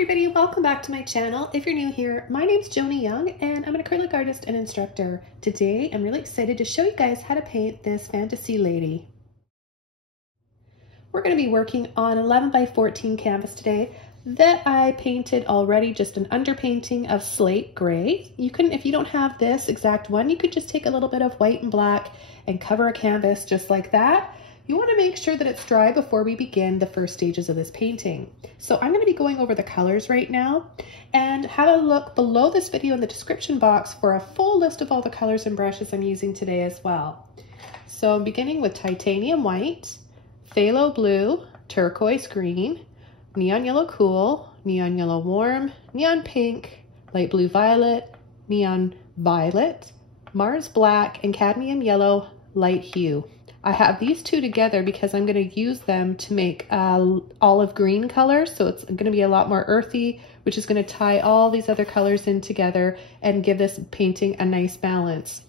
everybody, welcome back to my channel. If you're new here, my name's Joni Young and I'm an acrylic artist and instructor. Today, I'm really excited to show you guys how to paint this fantasy lady. We're going to be working on 11 by 14 canvas today that I painted already, just an underpainting of slate gray. You can, if you don't have this exact one, you could just take a little bit of white and black and cover a canvas just like that. You want to make sure that it's dry before we begin the first stages of this painting. So I'm going to be going over the colors right now, and have a look below this video in the description box for a full list of all the colors and brushes I'm using today as well. So I'm beginning with titanium white, phthalo blue, turquoise green, neon yellow cool, neon yellow warm, neon pink, light blue violet, neon violet, Mars black, and cadmium yellow light hue. I have these two together because I'm going to use them to make olive green colors, so it's going to be a lot more earthy, which is going to tie all these other colors in together and give this painting a nice balance.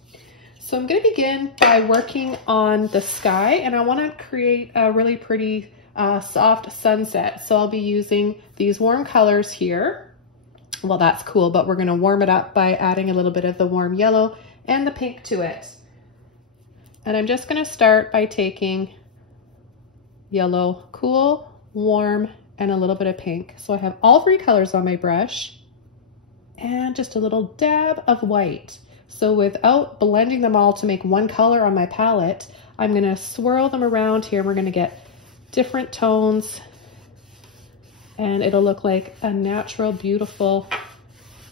So I'm going to begin by working on the sky, and I want to create a really pretty soft sunset. So I'll be using these warm colors here. Well, that's cool, but we're going to warm it up by adding a little bit of the warm yellow and the pink to it. And I'm just going to start by taking yellow cool, warm, and a little bit of pink. So I have all three colors on my brush and just a little dab of white. So without blending them all to make one color on my palette, I'm going to swirl them around here. We're going to get different tones and it'll look like a natural, beautiful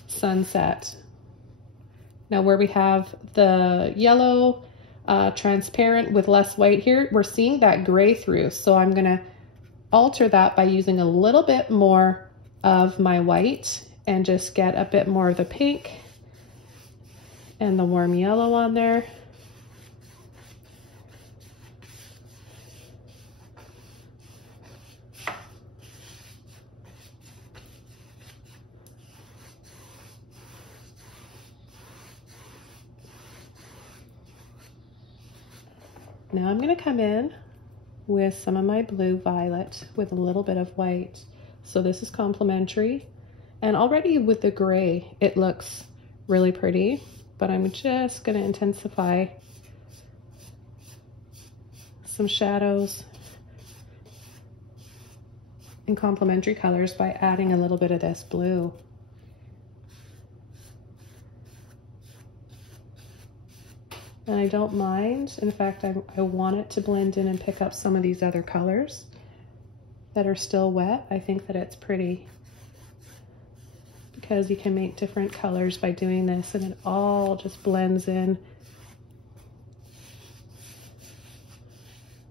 sunset. Now where we have the yellow, transparent with less white here, we're seeing that gray through. So I'm gonna alter that by using a little bit more of my white and just get a bit more of the pink and the warm yellow on there. Now I'm going to come in with some of my blue violet with a little bit of white. So this is complementary, and already with the gray it looks really pretty, but I'm just going to intensify some shadows in complementary colors by adding a little bit of this blue. And I don't mind. In fact, I want it to blend in and pick up some of these other colors that are still wet. I think that it's pretty because you can make different colors by doing this and it all just blends in.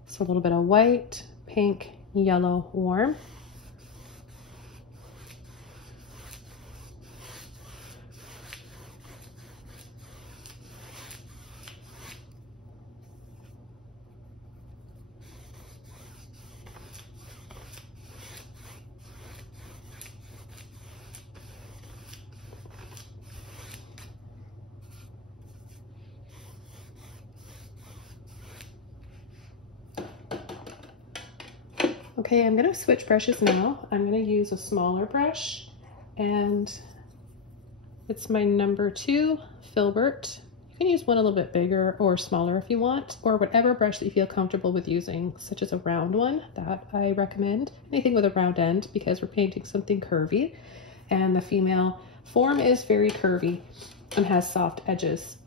So a little bit of white, pink, yellow, warm. Okay, I'm going to switch brushes now. I'm going to use a smaller brush, and it's my number 2 Filbert. You can use one a little bit bigger or smaller if you want, or whatever brush that you feel comfortable with using, such as a round one that I recommend. Anything with a round end because we're painting something curvy, and the female form is very curvy and has soft edges.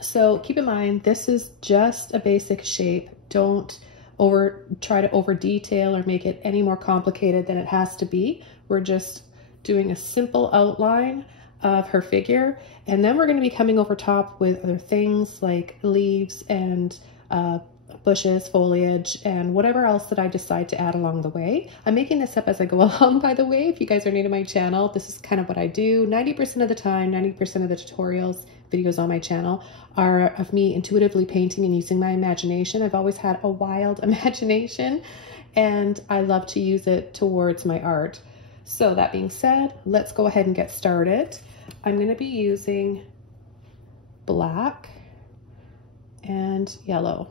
So keep in mind, this is just a basic shape. Don't try to over detail or make it any more complicated than it has to be. We're just doing a simple outline of her figure, and then we're going to be coming over top with other things like leaves and bushes, foliage, and whatever else that I decide to add along the way. I'm making this up as I go along, by the way. If you guys are new to my channel, this is kind of what I do. 90% of the time, 90% of the tutorials, videos on my channel are of me intuitively painting and using my imagination. I've always had a wild imagination and I love to use it towards my art. So that being said, let's go ahead and get started. I'm going to be using black and yellow.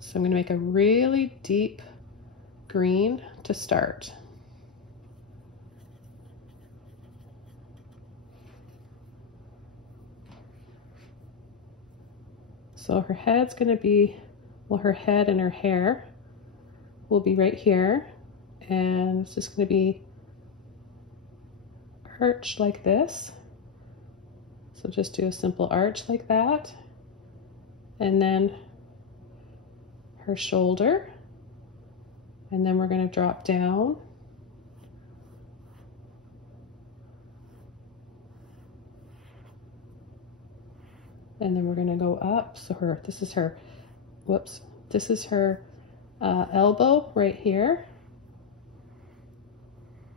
So I'm going to make a really deep green to start. So her head's gonna be, well, her head and her hair will be right here. And it's just gonna be arched like this. So just do a simple arch like that. And then her shoulder. And then we're gonna drop down. And then we're gonna go up. So this is her, whoops, this is her elbow right here.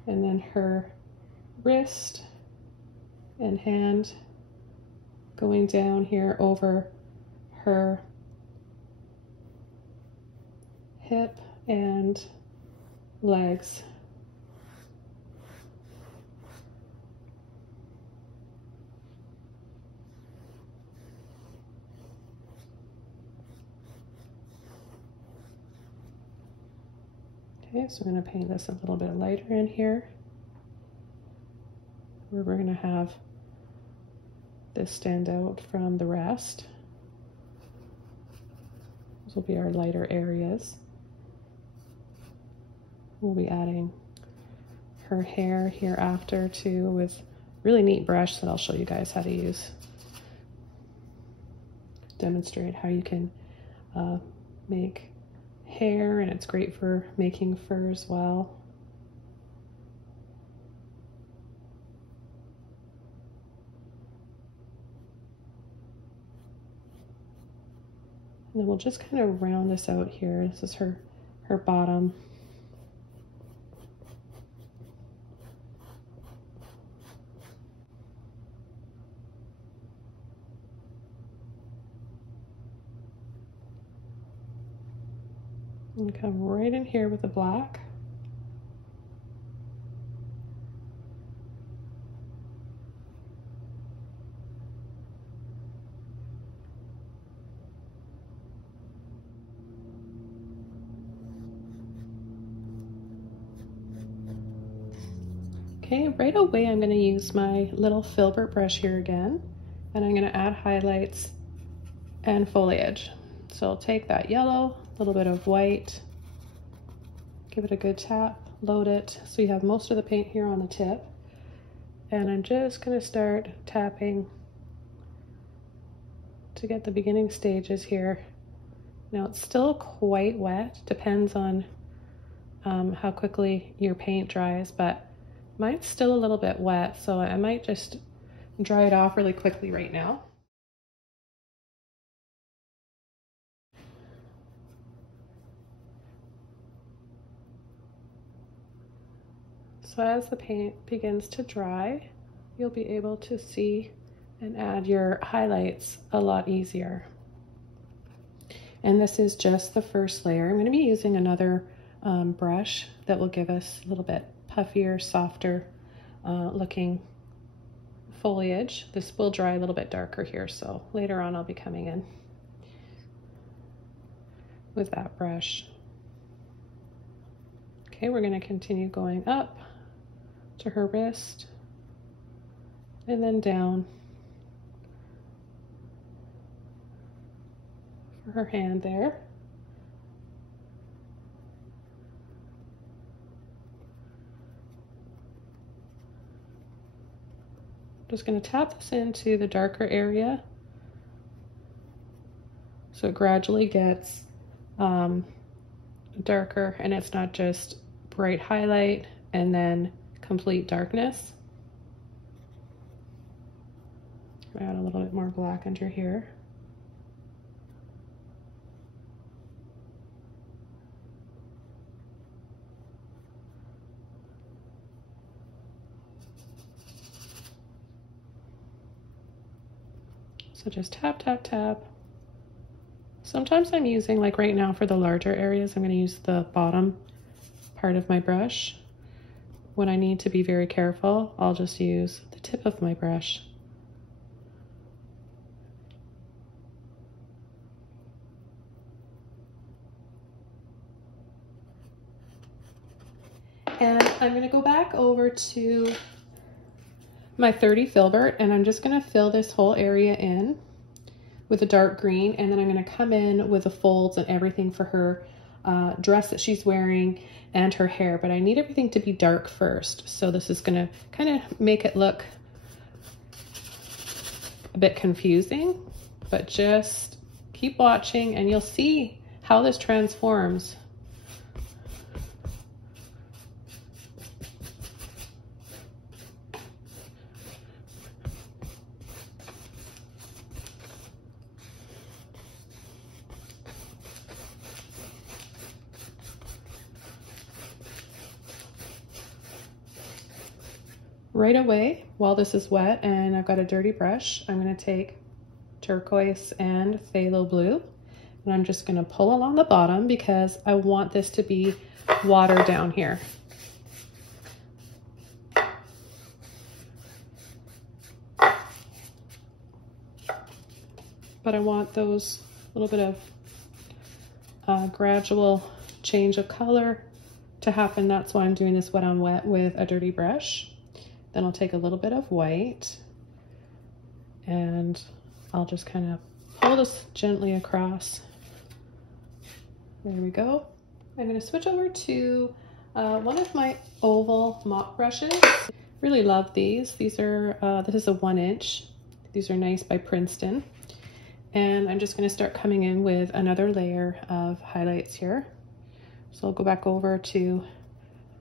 And then her wrist and hand going down here over her hip and legs. Okay, so I'm going to paint this a little bit lighter in here, where we're going to have this stand out from the rest. These will be our lighter areas. We'll be adding her hair here after too, with really neat brush that I'll show you guys how to use. Demonstrate how you can make hair, and it's great for making fur as well. And then we'll just kind of round this out here. This is her bottom. And come right in here with the black. Okay, right away I'm going to use my little Filbert brush here again, and I'm going to add highlights and foliage. So I'll take that yellow, a little bit of white, give it a good tap, load it so you have most of the paint here on the tip. And I'm just going to start tapping to get the beginning stages here. Now it's still quite wet, depends on how quickly your paint dries, but mine's still a little bit wet, so I might just dry it off really quickly right now. So as the paint begins to dry, you'll be able to see and add your highlights a lot easier. And this is just the first layer. I'm going to be using another brush that will give us a little bit puffier, softer looking foliage. This will dry a little bit darker here, so later on I'll be coming in with that brush. Okay, we're going to continue going up to her wrist and then down for her hand there. Just going to tap this into the darker area so it gradually gets darker, and it's not just bright highlight and then complete darkness. Add a little bit more black under here. So just tap, tap, tap. Sometimes I'm using, like right now for the larger areas, I'm going to use the bottom part of my brush. When I need to be very careful, I'll just use the tip of my brush. And I'm going to go back over to my 30 Filbert, and I'm just going to fill this whole area in. with a dark green, and then I'm going to come in with the folds and everything for her dress that she's wearing and her hair, but I need everything to be dark first. So this is going to kind of make it look a bit confusing, but just keep watching and you'll see how this transforms. Right away, while this is wet and I've got a dirty brush, I'm going to take Turquoise and Phthalo blue, and I'm just going to pull along the bottom because I want this to be watered down here. But I want those little bit of gradual change of color to happen. That's why I'm doing this wet on wet with a dirty brush. Then I'll take a little bit of white and I'll just kind of pull this gently across. There we go. I'm going to switch over to one of my oval mop brushes. Really love these. These are, this is a 1-inch. These are nice by Princeton. And I'm just going to start coming in with another layer of highlights here. So I'll go back over to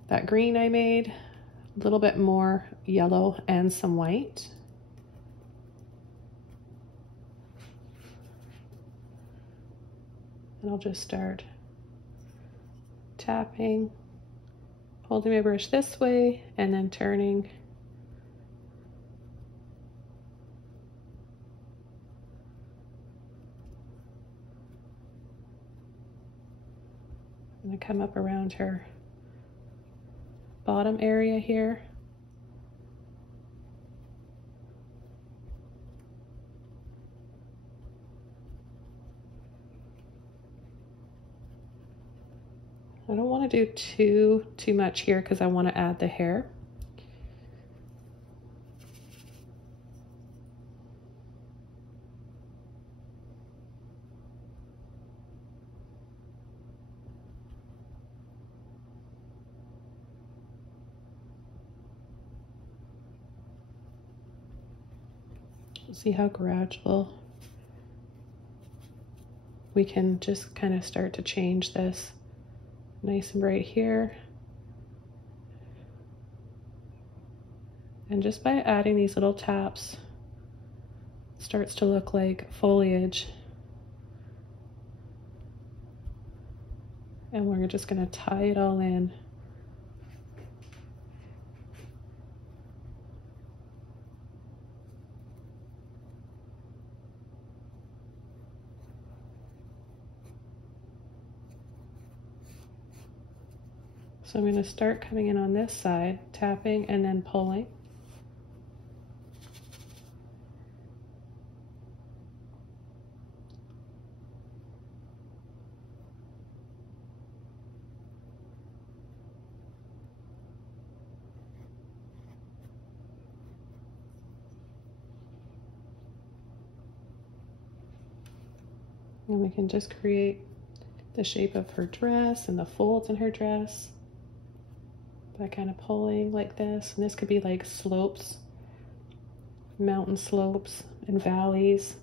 that green I made, a little bit more yellow and some white. And I'll just start tapping, holding my brush this way and then turning. I'm going to come up around her bottom area here. I don't want to do too much here because I want to add the hair. See how gradual we can just kind of start to change this. Nice and bright here. And just by adding these little taps, it starts to look like foliage. And we're just going to tie it all in. So I'm going to start coming in on this side, tapping and then pulling. And we can just create the shape of her dress and the folds in her dress by kind of pulling like this. And this could be like slopes, mountain slopes and valleys.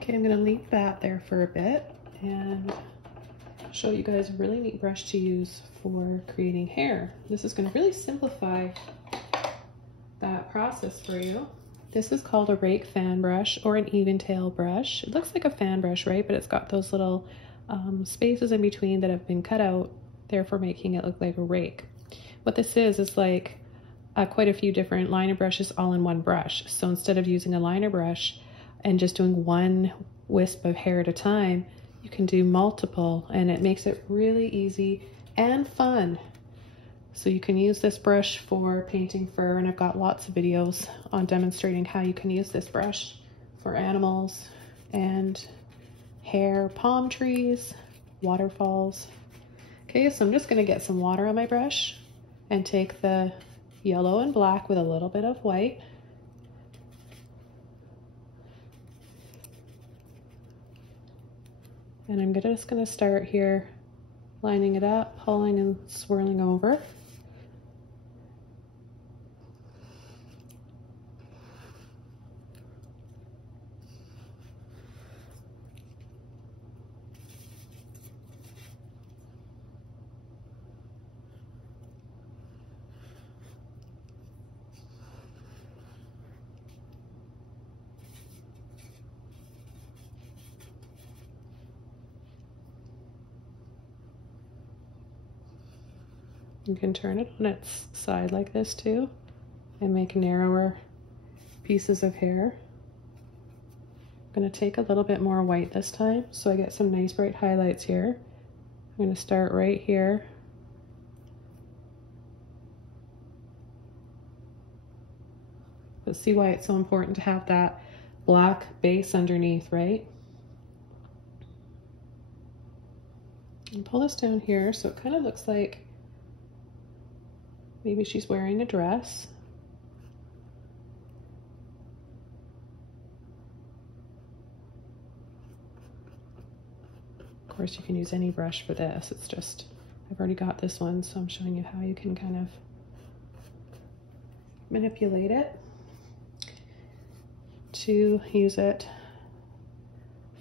Okay, I'm going to leave that there for a bit and show you guys a really neat brush to use for creating hair. This is going to really simplify that process for you. This is called a Rake Fan Brush or an even tail brush. It looks like a fan brush, right? But it's got those little spaces in between that have been cut out, therefore making it look like a rake. What this is like quite a few different liner brushes all in one brush. So instead of using a liner brush and just doing one wisp of hair at a time, you can do multiple, and it makes it really easy and fun. So you can use this brush for painting fur, and I've got lots of videos on demonstrating how you can use this brush for animals and hair, palm trees, waterfalls. Okay, so I'm just gonna get some water on my brush and take the yellow and black with a little bit of white. And I'm just gonna start here lining it up, pulling and swirling over. You can turn it on its side like this too and make narrower pieces of hair. I'm going to take a little bit more white this time so I get some nice bright highlights here. I'm going to start right here. But see why it's so important to have that black base underneath, right? And pull this down here so it kind of looks like maybe she's wearing a dress. Of course, you can use any brush for this. It's just, I've already got this one, so I'm showing you how you can kind of manipulate it to use it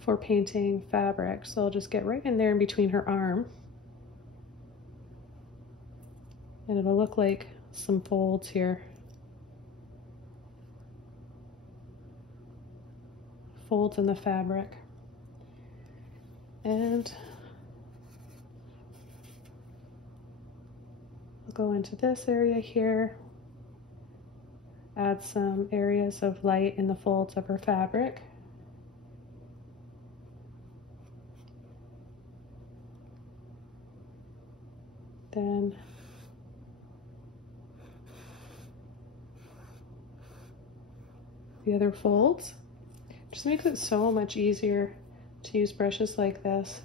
for painting fabric. So I'll just get right in there in between her arm. And it'll look like some folds here. Folds in the fabric. And I'll go into this area here, add some areas of light in the folds of her fabric. Then the other folds. Just makes it so much easier to use brushes like this.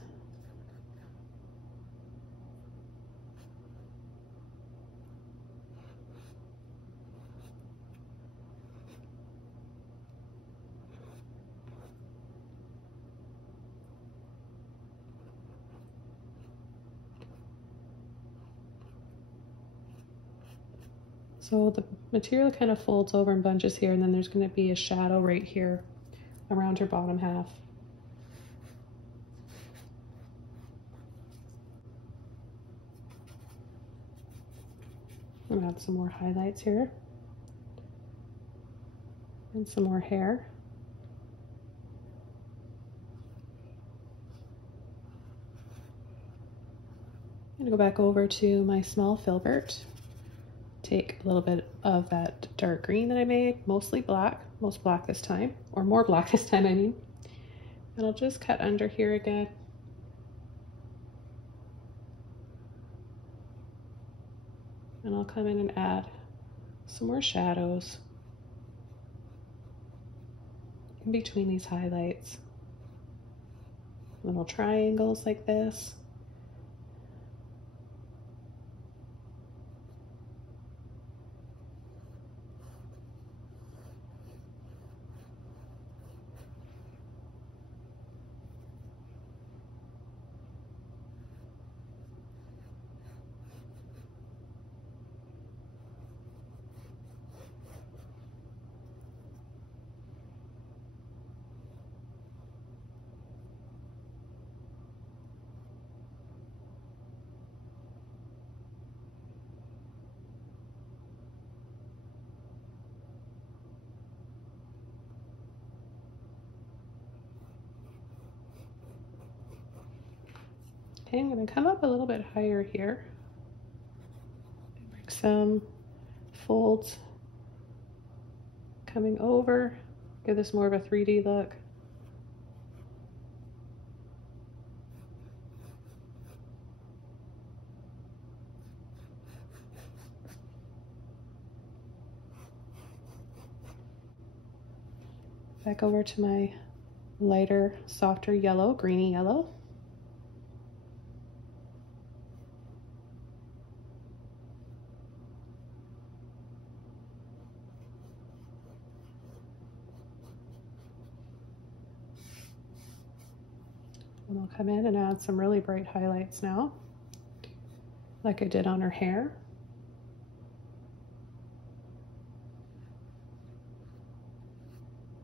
So the material kind of folds over and bunches here, and then there's going to be a shadow right here around her bottom half. I'm going to add some more highlights here and some more hair. I'm going to go back over to my small Filbert. Take a little bit of that dark green that I made, mostly black, most black this time, or more black this time, I mean. And I'll just cut under here again. And I'll come in and add some more shadows in between these highlights. Little triangles like this. Okay, I'm going to come up a little bit higher here. Make some folds coming over. Give this more of a 3D look. Back over to my lighter, softer yellow, greeny yellow. And I'll come in and add some really bright highlights now, like I did on her hair.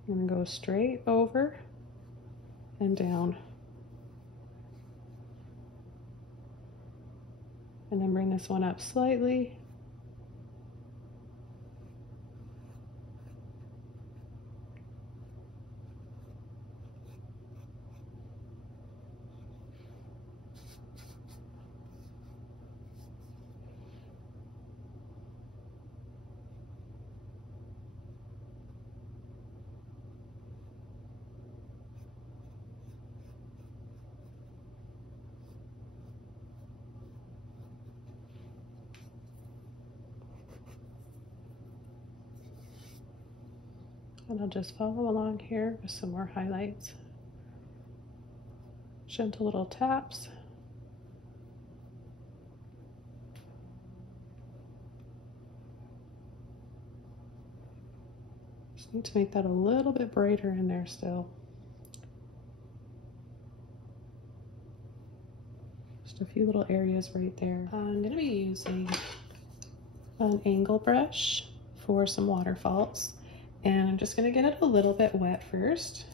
I'm going to go straight over and down. And then bring this one up slightly. And I'll just follow along here with some more highlights. Gentle little taps. Just need to make that a little bit brighter in there still. Just a few little areas right there. I'm going to be using an angle brush for some waterfalls. And I'm just going to get it a little bit wet first.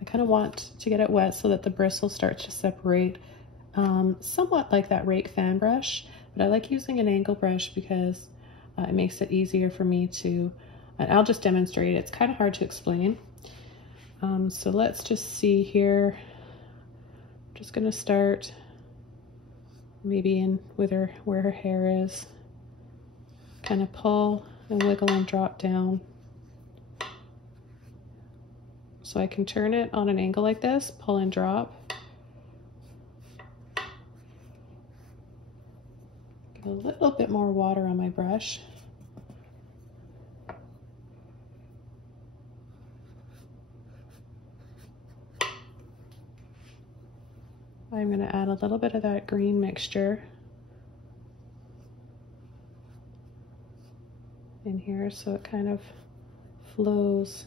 I kind of want to get it wet so that the bristles start to separate, somewhat like that Rake Fan Brush. But I like using an angle brush because it makes it easier for me to, and I'll just demonstrate. It's kind of hard to explain. So let's just see here. I'm just going to start maybe in with her where her hair is. Kind of pull and wiggle and drop down. So I can turn it on an angle like this, pull and drop. Get a little bit more water on my brush. I'm going to add a little bit of that green mixture in here so it kind of flows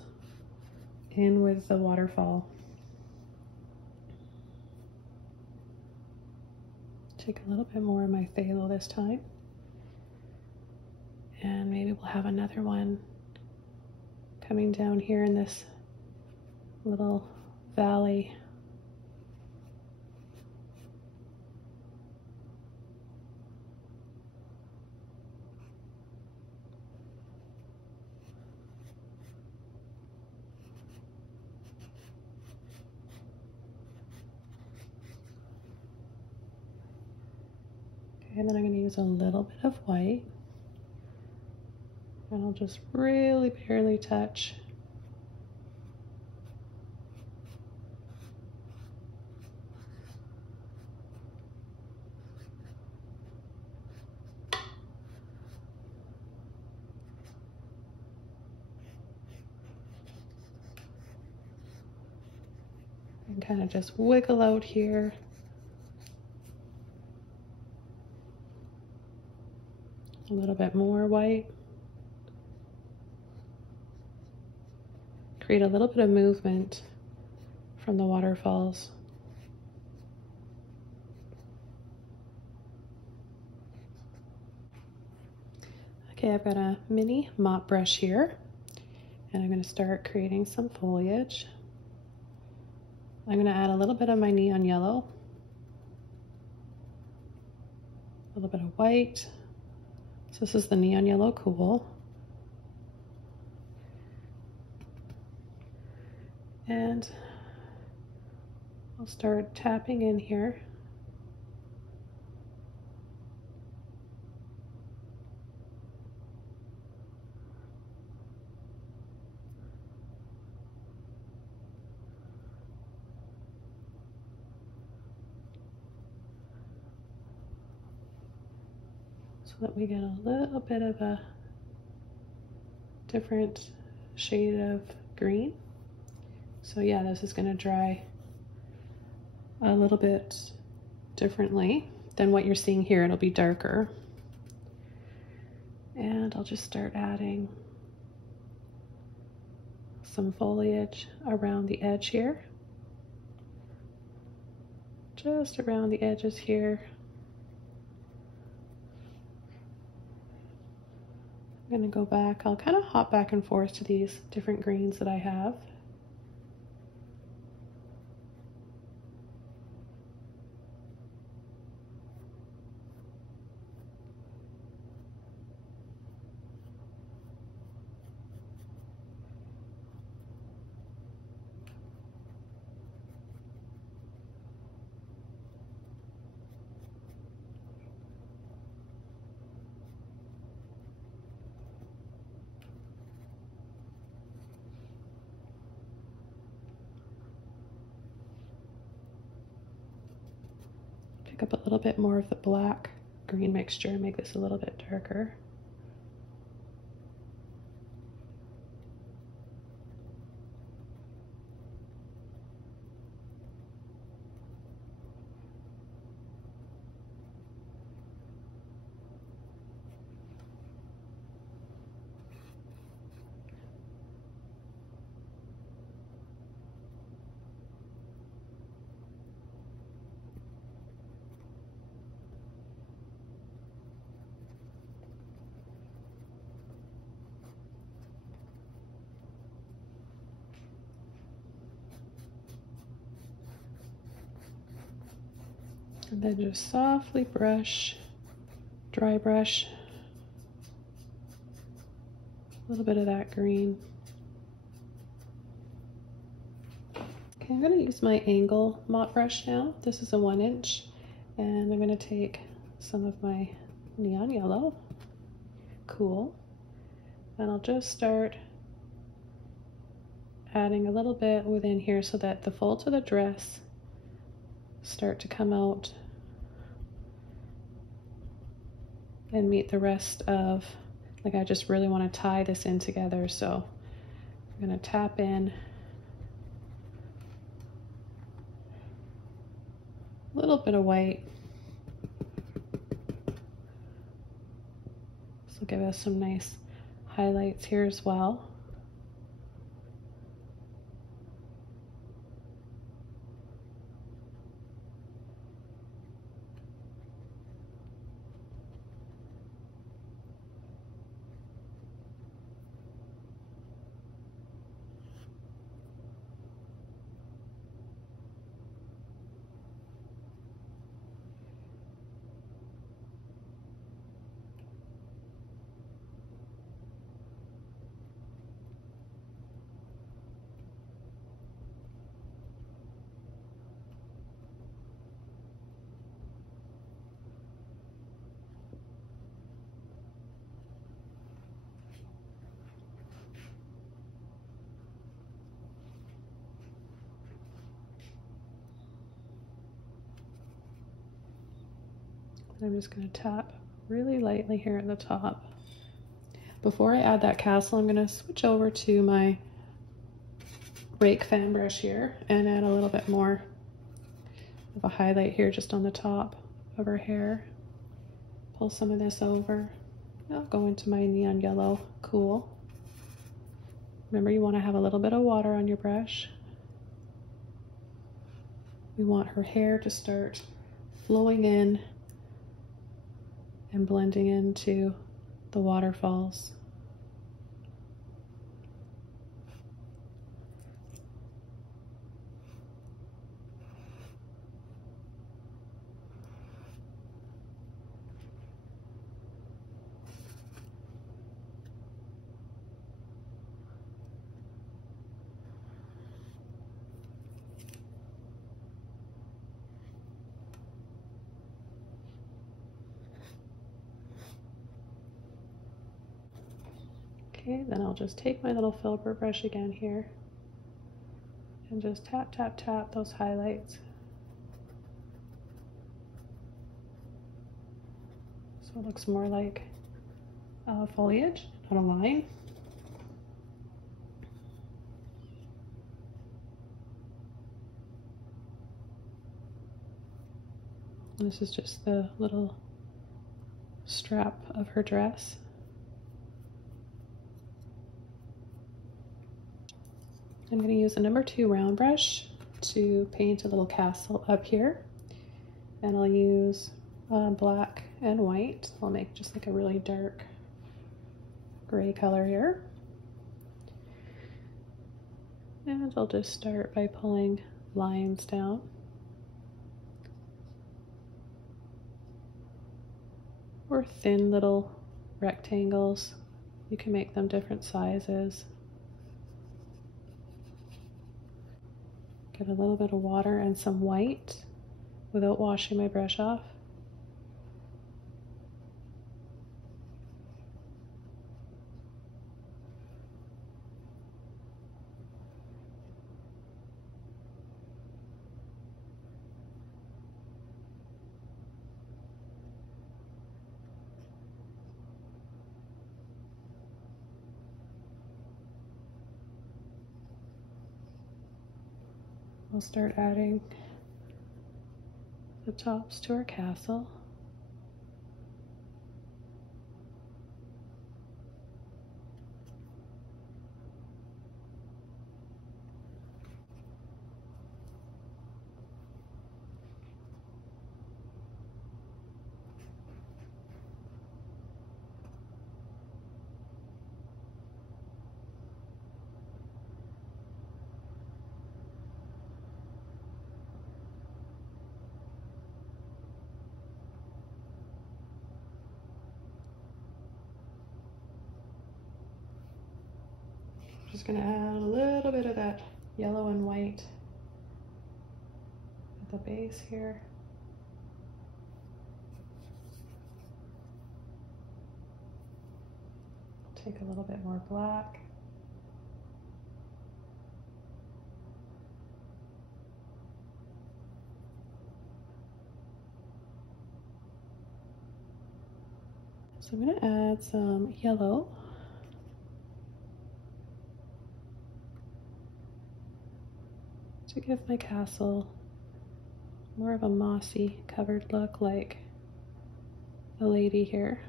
in with the waterfall. Take a little bit more of my phthalo this time. And maybe we'll have another one coming down here in this little valley. And then I'm going to use a little bit of white, and I'll just really barely touch. And kind of just wiggle out here. A little bit more white. Create a little bit of movement from the waterfalls. Okay, I've got a mini mop brush here, and I'm going to start creating some foliage. I'm going to add a little bit of my neon yellow, a little bit of white. So this is the neon yellow cool. And I'll start tapping in here so that we get a little bit of a different shade of green. So yeah, this is going to dry a little bit differently than what you're seeing here. It'll be darker. And I'll just start adding some foliage around the edge here. Just around the edges here. I'm going to go back. I'll kind of hop back and forth to these different greens that I have. Pick up a little bit more of the black green mixture and make this a little bit darker. And then just softly brush, dry brush, a little bit of that green. Okay, I'm going to use my angle mop brush now. This is a 1-inch, and I'm going to take some of my neon yellow, cool, and I'll just start adding a little bit within here so that the folds of the dress start to come out and meet the rest of, like, I just really want to tie this in together, so I'm going to tap in a little bit of white. This will give us some nice highlights here as well. I'm just going to tap really lightly here at the top. Before I add that castle, I'm going to switch over to my Rake Fan Brush here and add a little bit more of a highlight here just on the top of her hair. Pull some of this over. I'll go into my neon yellow, cool. Remember, you want to have a little bit of water on your brush. We want her hair to start flowing in and blending into the waterfalls. Okay, then I'll just take my little Filbert brush again here and just tap, tap, tap those highlights. So So it looks more like foliage, not a line. And this is just the little strap of her dress. I'm going to use a number 2 round brush to paint a little castle up here, and I'll use black and white. I'll make just like a really dark gray color here, and I'll just start by pulling lines down. Or thin little rectangles. You can make them different sizes. Get a little bit of water and some white without washing my brush off. We'll start adding the tops to our castle. Just going to add a little bit of that yellow and white at the base here. Take a little bit more black. So I'm going to add some yellow. To give my castle more of a mossy covered look like the lady here.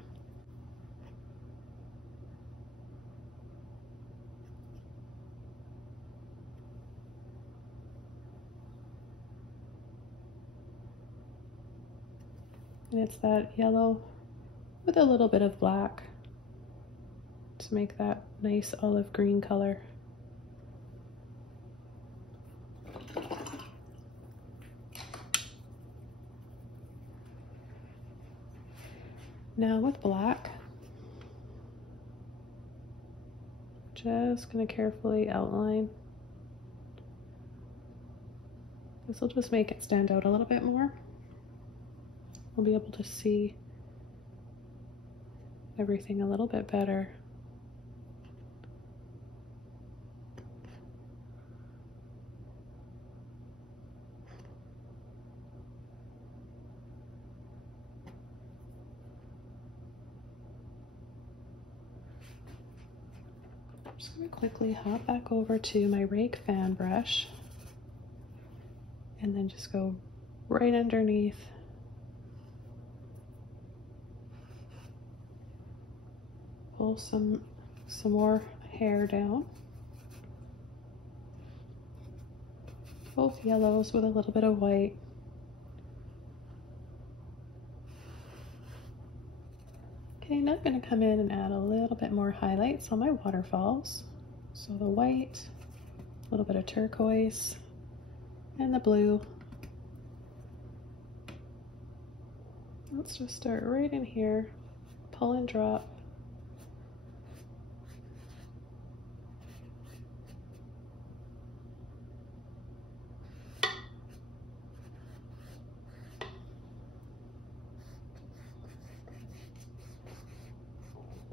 And it's that yellow with a little bit of black to make that nice olive green color. Now with black, just going to carefully outline. This will just make it stand out a little bit more. We'll be able to see everything a little bit better. I'm just going to quickly hop back over to my Rake Fan Brush and then just go right underneath. Pull some more hair down. Both yellows with a little bit of white. Okay, now I'm going to come in and add a little bit more highlights on my waterfalls. So the white, a little bit of turquoise, and the blue. Let's just start right in here, pull and drop.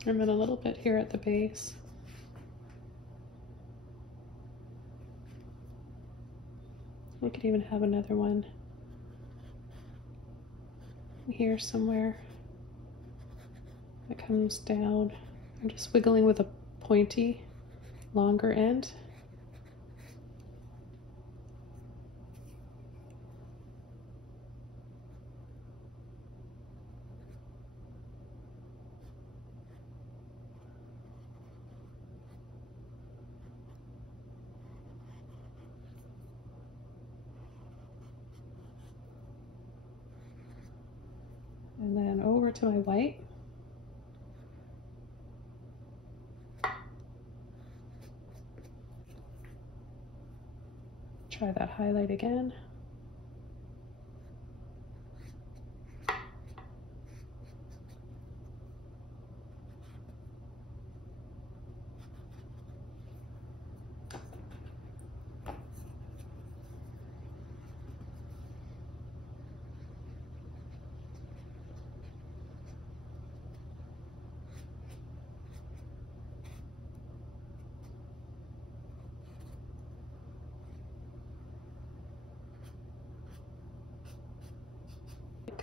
And then a little bit here at the base. We could even have another one here somewhere. that comes down. I'm just wiggling with a pointy, longer end. And then over to my white. Try that highlight again.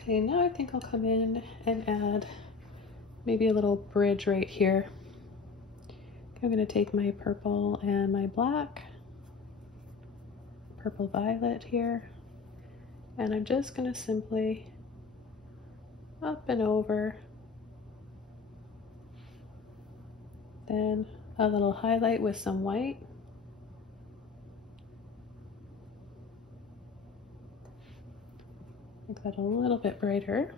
Okay, now I think I'll come in and add maybe a little bridge right here. I'm going to take my purple and my black, purple violet here, and I'm just going to simply up and over, then a little highlight with some white. Make that a little bit brighter.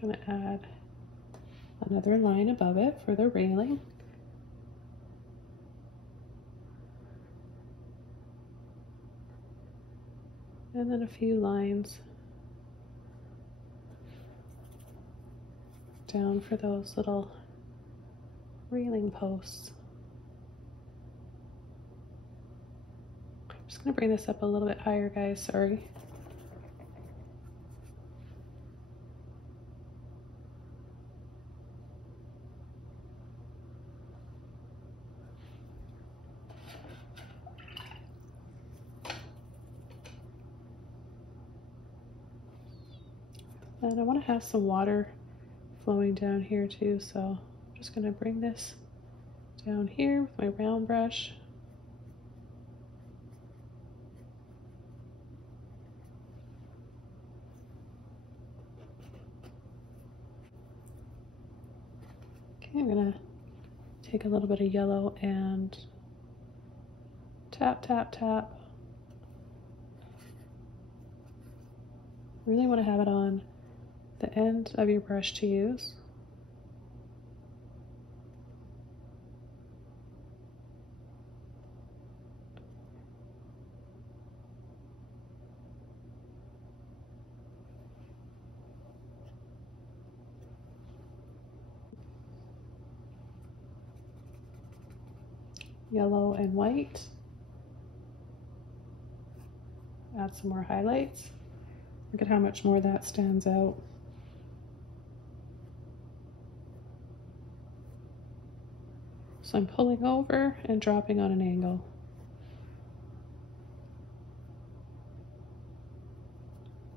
Gonna add another line above it for the railing. And then a few lines down for those little railing posts. I'm just gonna bring this up a little bit higher, guys, sorry. And I want to have some water flowing down here too, so I'm just going to bring this down here with my round brush. Okay, I'm going to take a little bit of yellow and tap, tap, tap. Really want to have it on the end of your brush to use. Yellow and white. Add some more highlights. Look at how much more that stands out. So I'm pulling over and dropping on an angle.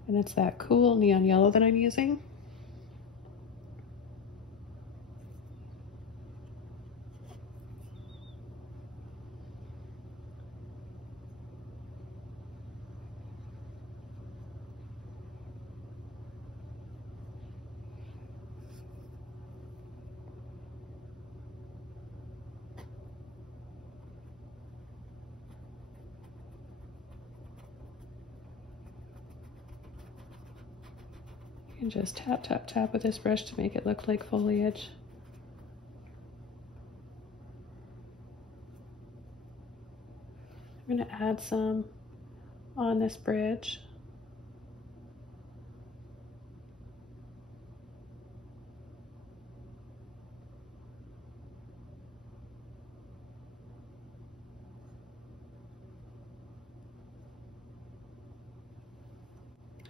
And it's that cool neon yellow that I'm using. And just tap, tap, tap with this brush to make it look like foliage. I'm going to add some on this bridge.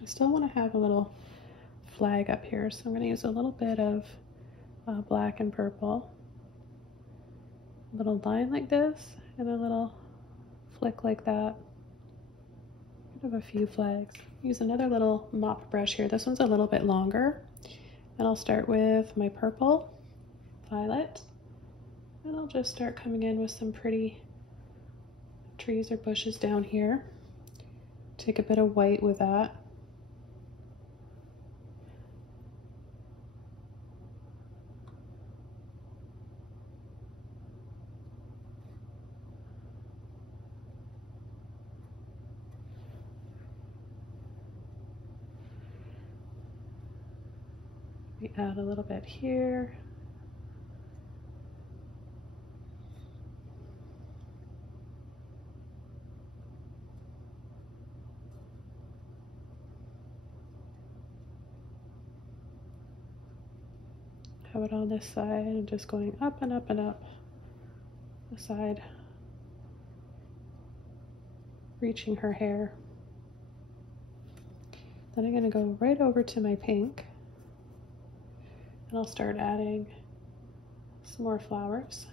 I still want to have a little flag up here, so I'm going to use a little bit of black and purple little line like this and a little flick like that. I have a few flags. Use another little mop brush here. This one's a little bit longer. And I'll start with my purple, violet, and I'll just start coming in with some pretty trees or bushes down here. Take a bit of white with that. We add a little bit here. Have it on this side and just going up and up and up the side, reaching her hair. Then I'm going to go right over to my pink and I'll start adding some more flowers.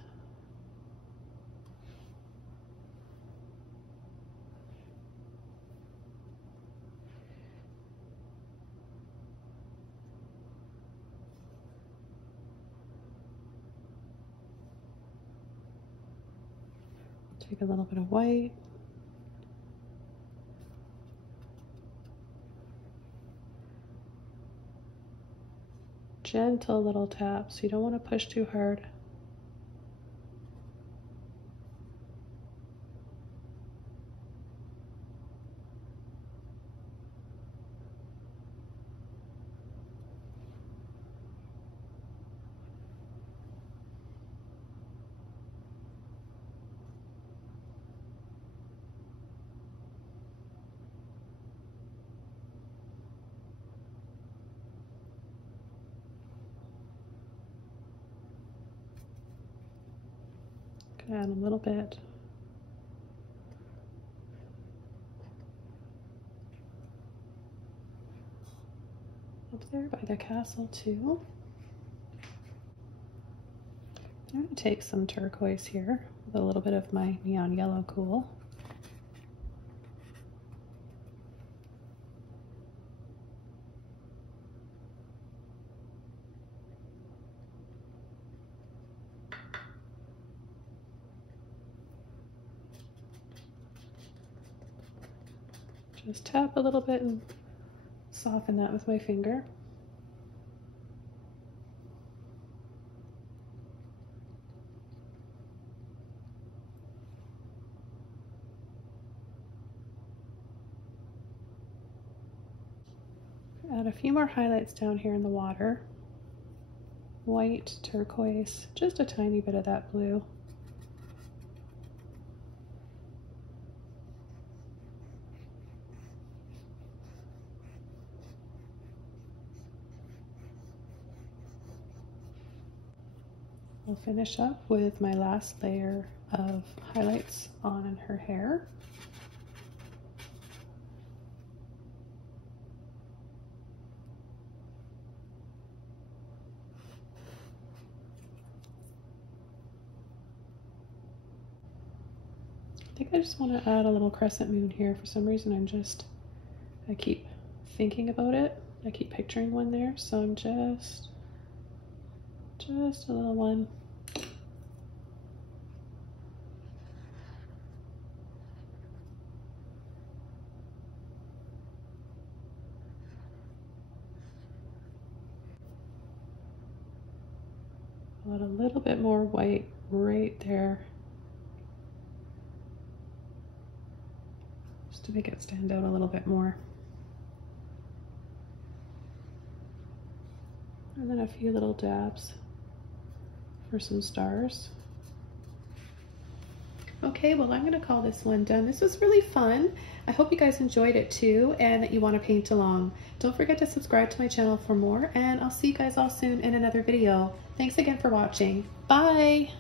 Take a little bit of white. Gentle little taps. You don't want to push too hard. Add a little bit. Up there by the castle too. I'm going to take some turquoise here with a little bit of my neon yellow cool. Just tap a little bit and soften that with my finger. Add a few more highlights down here in the water. White, turquoise, just a tiny bit of that blue. I'll finish up with my last layer of highlights on her hair. I think I just want to add a little crescent moon here. For some reason I keep thinking about it. I keep picturing one there, so I'm just a little one. I'll add a little bit more white right there, just to make it stand out a little bit more. And then a few little dabs for some stars. Okay, well, I'm going to call this one done. This was really fun. I hope you guys enjoyed it too and that you want to paint along. Don't forget to subscribe to my channel for more, and I'll see you guys all soon in another video. Thanks again for watching. Bye!